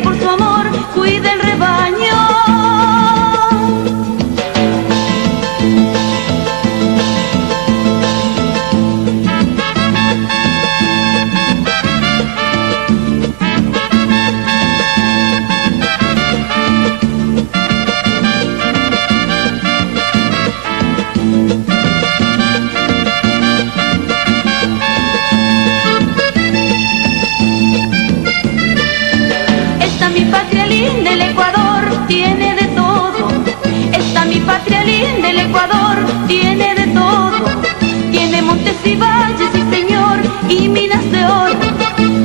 ella por su amor cuida el rebaño. Mi patria linda, el Ecuador, tiene de todo. Esta mi patria linda, el Ecuador, tiene de todo. Tiene montes y valles, sí señor, y minas de oro.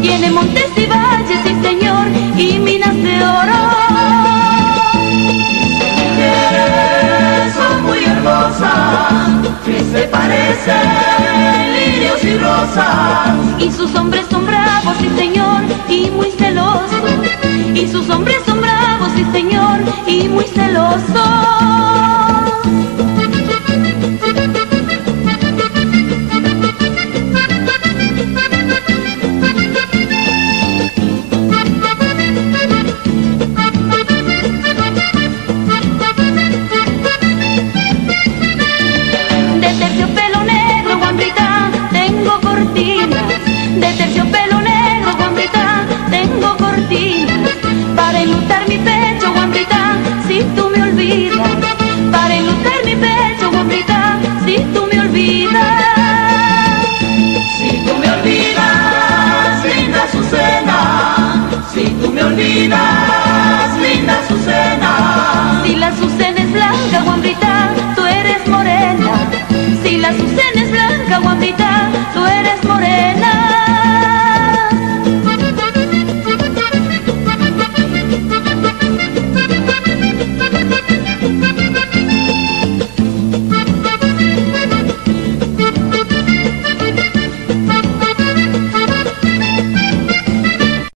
Tiene montes y valles, sí señor, y minas de oro. Sus mujeres son muy hermosas, que se parecen lirios y rosas. Y sus hombres son bravos, sí señor, y muy celosos. Y sus hombres son bravos, sí señor, y muy celosos. De terciopelo negro, guambrita, tengo cortinas. De terciopelo negro, guambrita, tengo cortinas. Para enlutar mi pecho, guambrita, si tú me olvidas. Para enlutar mi pecho, guambrita, si tú me olvidas. Si tú me olvidas, linda Azucena, si tú me olvidas.